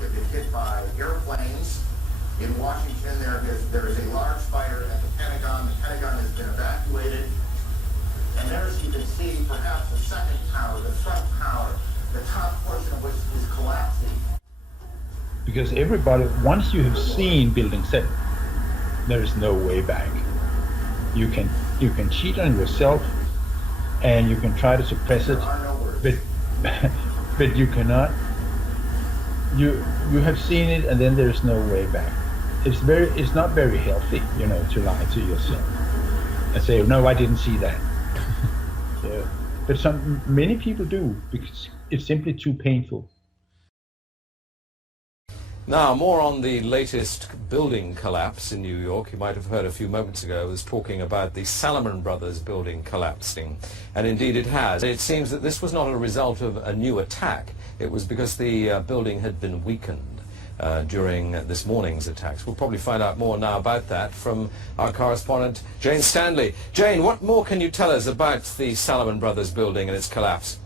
York have been hit by airplanes. In Washington, there is a large fire at the Pentagon. The Pentagon has been evacuated. And there, as you can see, perhaps the second tower, the front tower, the top portion of which is collapsing. Because everybody, once you have seen building 7, there is no way back. You can cheat on yourself, and you can try to suppress it, but you cannot. You have seen it, and then there's no way back. It's not very healthy, to lie to yourself and say, no, I didn't see that. Yeah. But many people do, because it's simply too painful. Now, more on the latest building collapse in New York. You might have heard a few moments ago I was talking about the Salomon Brothers building collapsing, and indeed it has. It seems that this was not a result of a new attack. It was because the building had been weakened during this morning's attacks. We'll probably find out more now about that from our correspondent Jane Stanley. Jane, what more can you tell us about the Salomon Brothers building and its collapse?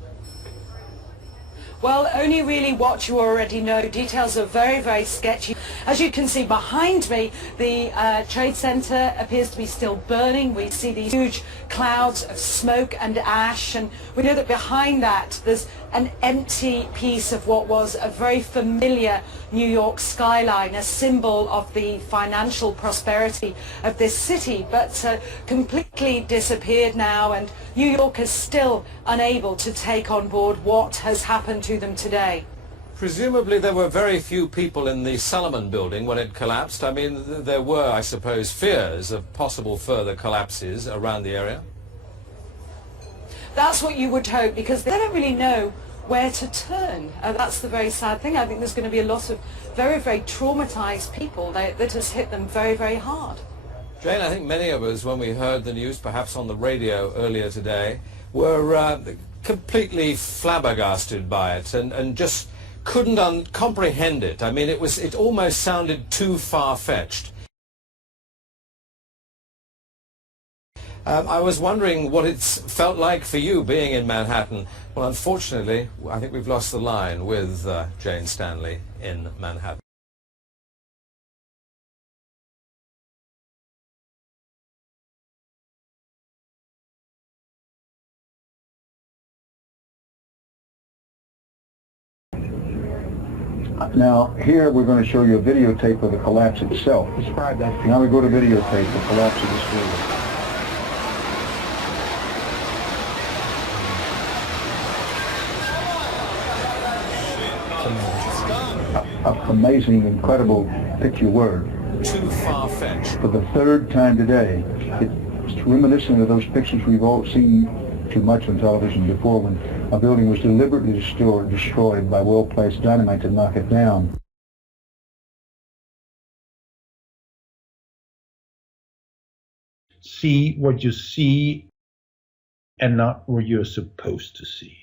Well, only really what you already know. Details are very, very sketchy. As you can see behind me, the Trade Center appears to be still burning. We see these huge clouds of smoke and ash, and we know that behind that there's an empty piece of what was a very familiar New York skyline, a symbol of the financial prosperity of this city, but completely disappeared now, and New York is still unable to take on board what has happened to them today. Presumably there were very few people in the Salomon building when it collapsed. I mean, there were, I suppose, fears of possible further collapses around the area. That's what you would hope, because they don't really know where to turn. That's the very sad thing. I think there's going to be a lot of very, very traumatized people that has hit them very, very hard. Jane, I think many of us, when we heard the news, perhaps on the radio earlier today, were completely flabbergasted by it and just couldn't comprehend it. I mean, it almost sounded too far-fetched. I was wondering what it's felt like for you being in Manhattan. Well, unfortunately, I think we've lost the line with Jane Stanley in Manhattan. Now, here we're going to show you a videotape of the collapse itself. Describe that. Now we go to videotape, the collapse of this building. Amazing, incredible picture word. Too far-fetched. For the third time today, it's reminiscent of those pictures we've all seen too much on television before, when a building was deliberately destroyed by well-placed dynamite to knock it down. See what you see and not what you're supposed to see.